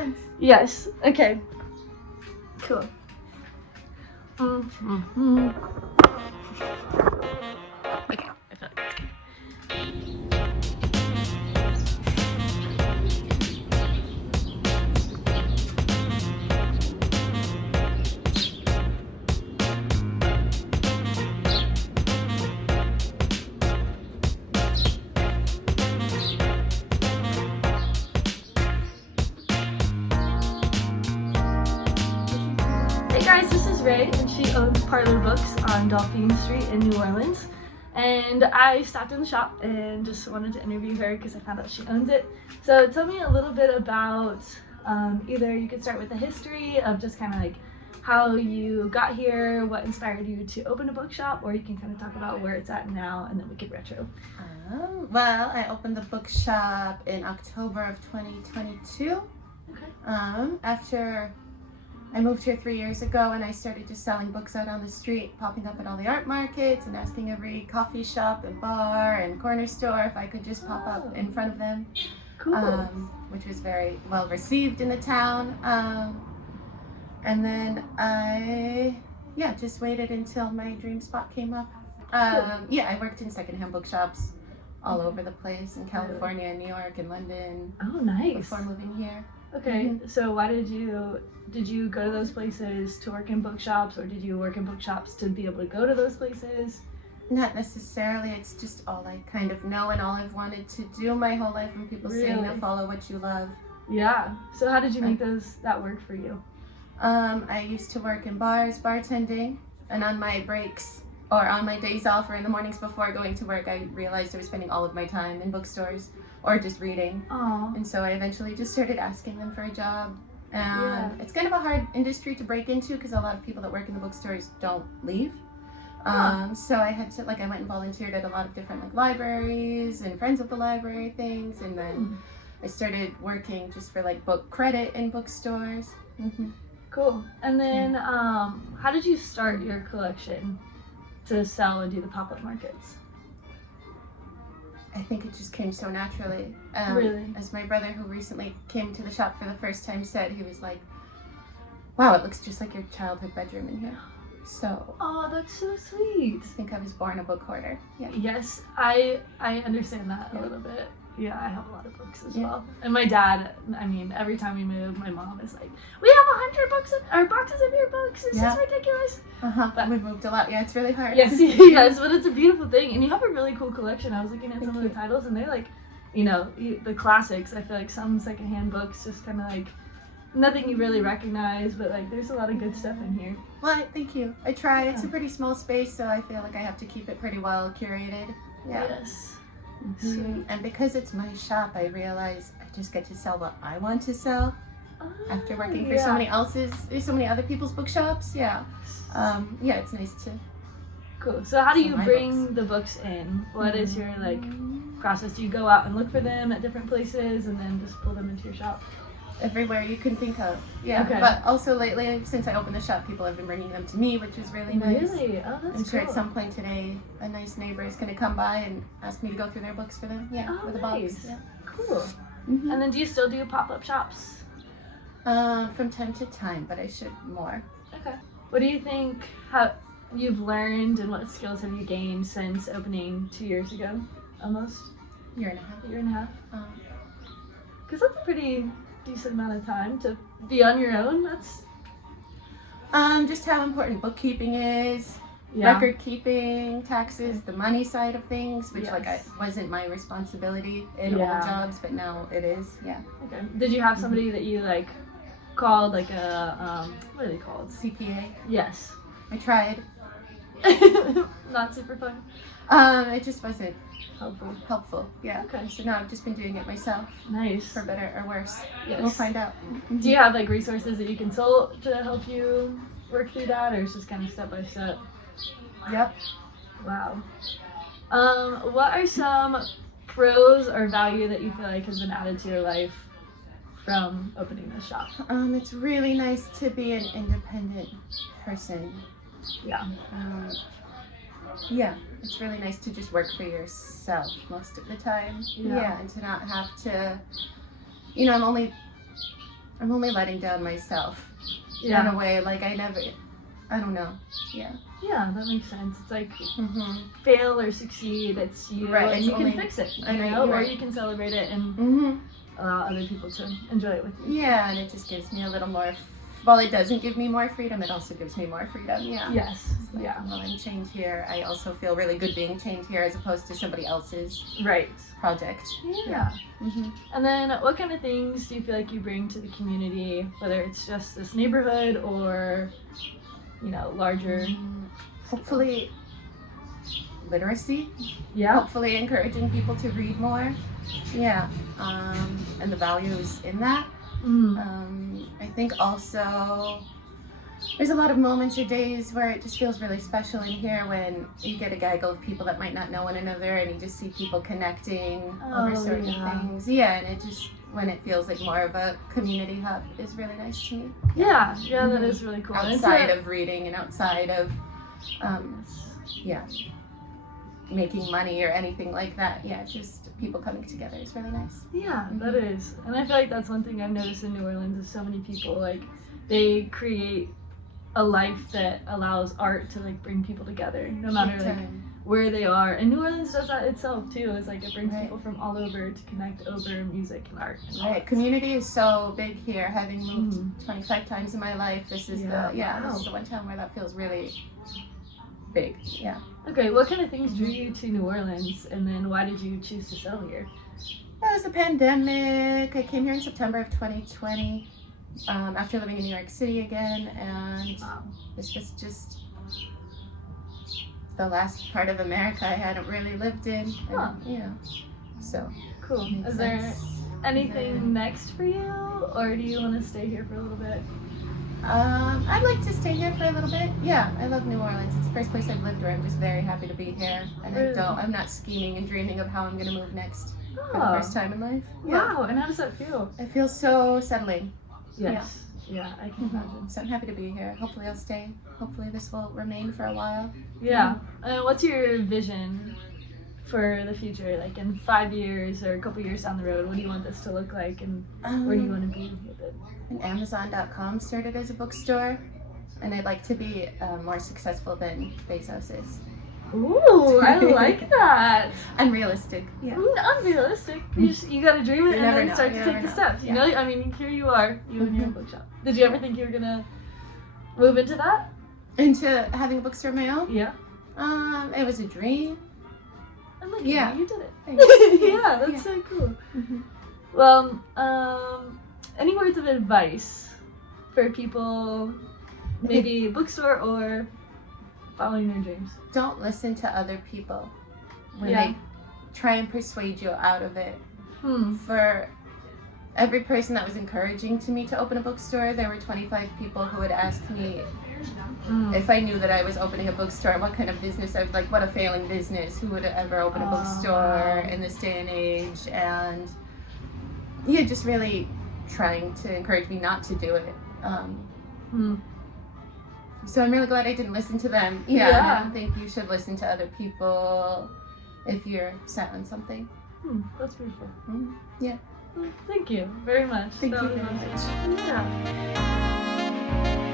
once. Yes. Okay. Cool. Mm-hmm. Okay. I feel like that's good. Hey guys, this is Ray, and she owns Parlour Books on Dauphine Street in New Orleans. And I stopped in the shop and just wanted to interview her because I found out she owns it. So tell me a little bit about, either you could start with the history of just kind of like how you got here, what inspired you to open a bookshop, or you can kind of talk about where it's at now, and then we could retro. Well, I opened the bookshop in October of 2022. Okay. After I moved here 3 years ago, and I started just selling books out on the street, popping up at all the art markets and asking every coffee shop and bar and corner store if I could just pop up in front of them. Cool. Which was very well received in the town. And then I just waited until my dream spot came up. I worked in secondhand bookshops all over the place in California and New York and London. Oh, nice. Before moving here. Okay, so why did you go to those places to work in bookshops, or did you work in bookshops to be able to go to those places? Not necessarily. It's just all I kind of know and all I've wanted to do my whole life, when people say, follow what you love. Yeah. So how did you make that work for you? I used to work in bars, bartending, and on my breaks or on my days off or in the mornings before going to work, I realized I was spending all of my time in bookstores or just reading. Aww. And so I eventually just started asking them for a job. And it's kind of a hard industry to break into because a lot of people that work in the bookstores don't leave. So I had to, I went and volunteered at a lot of different libraries and friends of the library things, and then I started working just for book credit in bookstores. Cool. And then how did you start your collection to sell and do the pop-up markets? I think it just came so naturally. Really? As my brother, who recently came to the shop for the first time, said, he was like, wow, it looks just like your childhood bedroom in here. So. Oh, that's so sweet. I think I was born a book hoarder. Yeah. Yes, I understand that a little bit. Yeah, I have a lot of books as well. And my dad, every time we move, my mom is like, we have 100 books or boxes of your books. It's just ridiculous. But we've moved a lot. Yeah, it's really hard. Yes, yes, but it's a beautiful thing. And you have a really cool collection. I was looking at some of the titles, and they're the classics. I feel like some secondhand books just kind of nothing you really recognize, but there's a lot of good stuff in here. Well, thank you. I try. It's a pretty small space, so I feel like I have to keep it pretty well curated. Yeah. Yes. And because it's my shop, I realize I just get to sell what I want to sell. After working for so many other people's bookshops. Yeah. It's nice to. Cool. So how do you bring the books in? What is your process? Do you go out and look for them at different places and then just pull them into your shop? Everywhere you can think of. Yeah. Okay. But also lately, since I opened the shop, people have been bringing them to me, which is really nice. Really? Oh, that's I'm sure cool. at some point today, a nice neighbor is going to come by and ask me to go through their books for them. Yeah. Oh, with a nice. box. Yeah. Cool. And then do you still do pop-up shops? From time to time, but I should more. Okay. What do you think you've learned, and what skills have you gained since opening 2 years ago? Almost? Year and a half. Year and a half? Because that's a pretty decent amount of time to be on your own. That's just how important bookkeeping is, record keeping, taxes, the money side of things, which wasn't my responsibility in old jobs, but now it is. Yeah. Okay. Did you have somebody that you called a what are they called? CPA. Yes. I tried. Not super fun. It just wasn't helpful. Yeah. Okay. So now I've just been doing it myself. Nice. For better or worse. Yes. We'll find out. Do you have resources that you consult to help you work through that, or it's just kind of step by step? Yep. Wow. What are some pros or value that you feel has been added to your life from opening this shop? It's really nice to be an independent person. Yeah. It's really nice to just work for yourself most of the time. Yeah, and to not have to, I'm only I'm only letting down myself in a way. Like I don't know. Yeah. Yeah, that makes sense. It's like Mm-hmm. fail or succeed, it's you, Right, and it's you only- can fix it, I know, you know, you're or right. you can celebrate it and Mm-hmm. allow other people to enjoy it with you. Yeah, and it just gives me a little more. While it doesn't give me more freedom, it also gives me more freedom. Yeah. Yes. It's like, Yeah. While I'm chained here, I also feel really good being chained here as opposed to somebody else's Right. project. Yeah. Mm-hmm. And then, what kind of things do you feel like you bring to the community, whether it's just this neighborhood or, you know, larger? Hopefully, literacy. Yeah. Hopefully, encouraging people to read more. Yeah, and the values in that. I think also there's a lot of moments or days where it just feels really special in here when you get a gaggle of people that might not know one another and you just see people connecting over certain things. Yeah, and it just, when it feels like more of a community hub, is really nice to me. Yeah, that is really cool. Outside of reading and outside of, making money or anything like that. Yeah, just people coming together is really nice. Yeah, that is. And I feel like that's one thing I've noticed in New Orleans is so many people, like, they create a life that allows art to, like, bring people together, no matter, like, where they are. And New Orleans does that itself, too. It's like it brings people from all over to connect over music and art. And right, community is so big here. Having moved 25 times in my life, this is this is the one time where that feels really big. Yeah. Okay, what kind of things drew you to New Orleans, and then why did you choose to settle here? That was the pandemic. I came here in September of 2020 after living in New York City again, and this was just the last part of America I hadn't really lived in. And, so cool. Is there anything next for you, or do you want to stay here for a little bit? I'd like to stay here for a little bit. Yeah, I love New Orleans. It's the first place I've lived where I'm just very happy to be here. And I'm not scheming and dreaming of how I'm going to move next for the first time in life. Yeah. Wow, and how does that feel? It feels so settling. Yes. Yeah, I can imagine. So I'm happy to be here. Hopefully I'll stay. Hopefully this will remain for a while. Yeah. What's your vision for the future? Like in 5 years or a couple years down the road, what do you want this to look like, and where do you want to be with it? And Amazon.com started as a bookstore, and I'd like to be more successful than Bezos is. Ooh, I like that. Unrealistic. Yeah. Unrealistic. You gotta dream it and then start to take the steps. You know, I mean, here you are, you and your bookshop. Did you ever think you were gonna move into that? Into having a bookstore of my own? Yeah. It was a dream. I'm like, yeah, you did it. Thanks. Yeah, that's so cool. Well, any words of advice for people, maybe bookstore or following their dreams? Don't listen to other people when they try and persuade you out of it. For every person that was encouraging to me to open a bookstore, there were 25 people who would ask me if I knew that I was opening a bookstore, what kind of business I was like, what a failing business, who would ever open a bookstore in this day and age, and just really trying to encourage me not to do it. So I'm really glad I didn't listen to them. And I don't think you should listen to other people if you're set on something. That's beautiful. Yeah. Thank you very much. Thank you very much. Yeah.